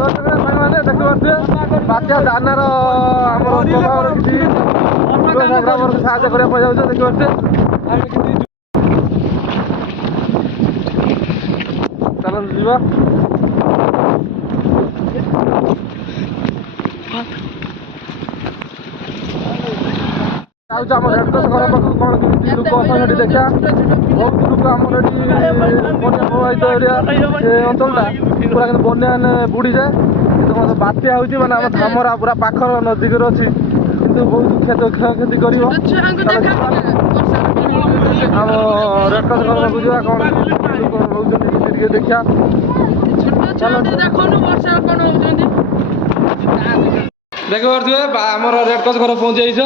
ଦେଖିପାରୁଥିବେ ବାତ୍ୟା ଦାନାର ଆମର ପ୍ରଭାବରେ କିଛି ସାହାଯ୍ୟ କରିବା ପାଇଁ ଯାଉଛ ଦେଖିପାରୁଥିବେ। ଚାଲନ୍ତୁ ଯିବା। ଯାଉଛୁ ଆମ ରେଡକ୍ରସ ଘର ପାଖକୁ କଣ କେମିତି ଲୋକ ଅଛନ୍ତି ସେଠି ଦେଖିବା। ବହୁତ ଲୋକ ଆମର ଏଠି ବନ୍ୟା ପ୍ରଭାବିତ ଏରିଆ ସେ ଅଞ୍ଚଳଟା ପୁରା କିନ୍ତୁ ବନ୍ୟା ହେଲେ ବୁଡ଼ିଯାଏ। କିନ୍ତୁ ମୋତେ ବାତ୍ୟା ହେଉଛି ମାନେ ଆମ ଧାମରା ପୁରା ପାଖର ନଦୀକରେ ଅଛି କିନ୍ତୁ ବହୁତ କ୍ଷୟକ୍ଷତି କରିବ। ଆମ ରେଡକ୍ରସ ଘର ପାଖକୁ ଯିବା କଣ ଲୋକ ରହୁଛନ୍ତି ଟିକେ ଦେଖିବା। ଦେଖିପାରୁଥିବେ ଆମର ରେଡକ୍ରସ ଘର ପହଞ୍ଚି ଯାଇଛ।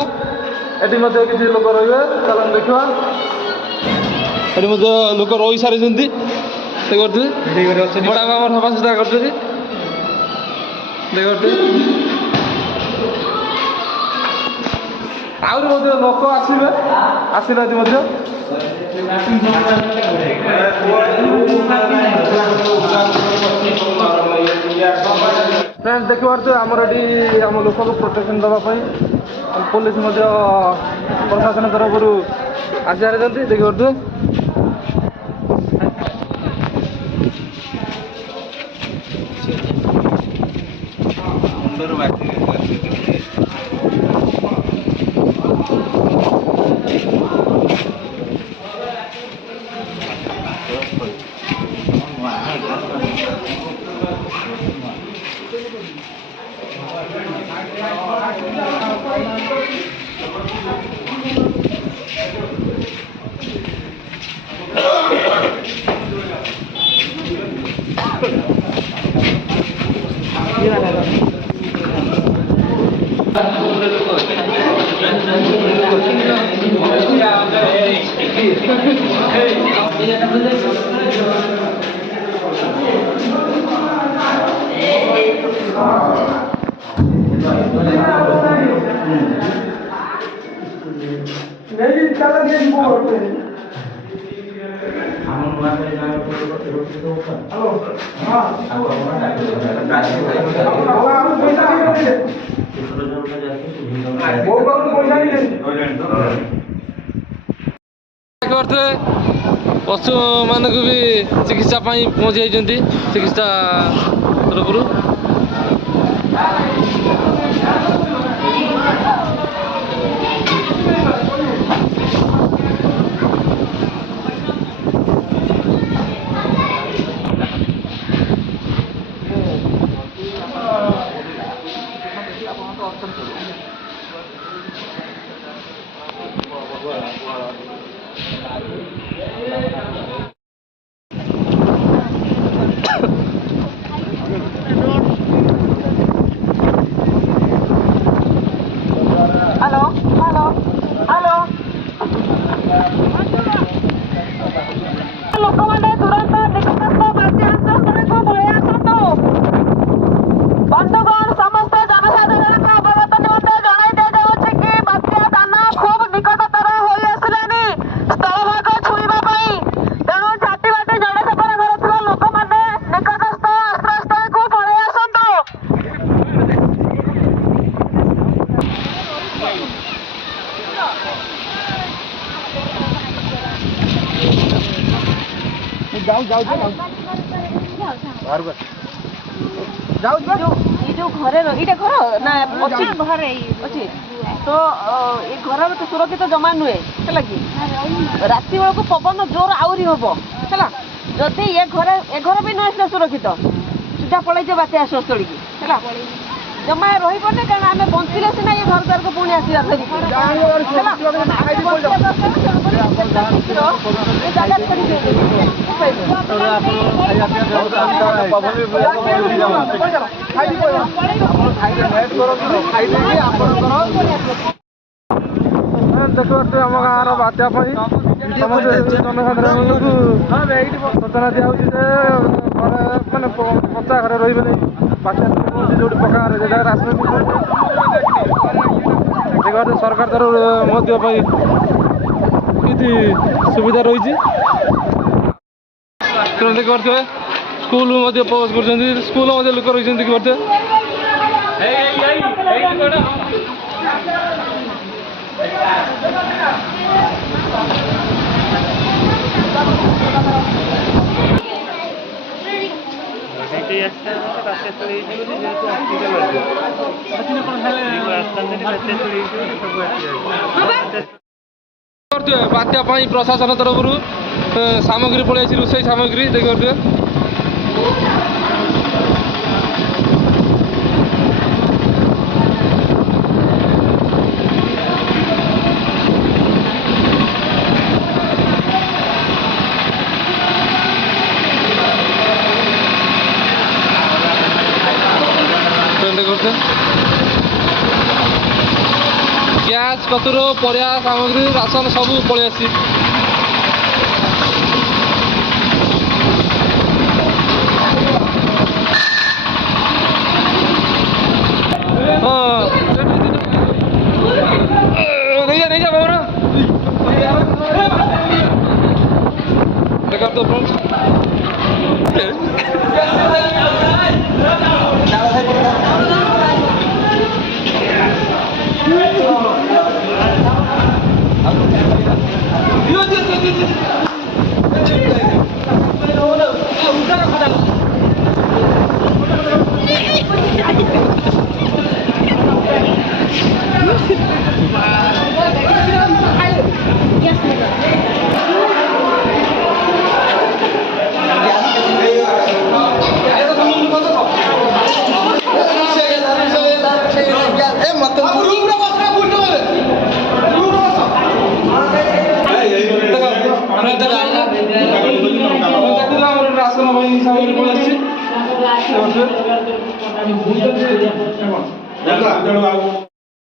ଏଠି ମଧ୍ୟ କିଛି ଲୋକ ରହିବେ ଚାଲନ୍ତୁ ଦେଖିବା। ଏଠି ମଧ୍ୟ ଲୋକ ରହି ସାରିଛନ୍ତି ଦେଖିପାରୁଥିବେ। ବଡ଼ ଆମର ସଫାସୁତୁରା କରୁଛନ୍ତି ଦେଖିପାରୁଥିବେ। ଆହୁରି ମଧ୍ୟ ଲୋକ ଆସିବେ ଆସିନାହାନ୍ତି ମଧ୍ୟ। ଫ୍ରେଣ୍ଡ ଦେଖିପାରୁଥିବେ ଆମର ଏଠି ଆମ ଲୋକଙ୍କୁ ପ୍ରୋଟେକ୍ସନ୍ ଦେବା ପାଇଁ ପୋଲିସ ମଧ୍ୟ ପ୍ରଶାସନ ତରଫରୁ ଆସି ସାରିଛନ୍ତି ଦେଖିପାରୁଥିବେ। ପଶୁ ମାନଙ୍କୁ ବି ଚିକିତ୍ସା ପାଇଁ ପହଞ୍ଚି ଯାଇଛନ୍ତି ଚିକିତ୍ସା ତରଫରୁ। तो ये घर तो सुरक्षित जमा नुहे है कि राति बेलू पवन जोर आहरी हम है जदि ये घर भी नुहे सुरक्षित सीधा पलैज बात्या आश्रयस्थल की है जमा रही कारण आम बंचले सीना ये घर द्वार को पुणी आसवा देखते आम गाँव बात्या जनसाधारण सूचना दिखाई मैंने पचा घर रही बात्या जो पका घर जगह देखते सरकार तरफ किसी सुविधा रही देखते स्कूल प्रवेश कर स्कूल लोक रही देखिए बात्या प्रशासन तरफ सामग्री पलि रोषे सामग्री देखिए गैस कतुर परिया सामग्री राशन सब पलि आसी नहीं जा बाबू देखा तो राशन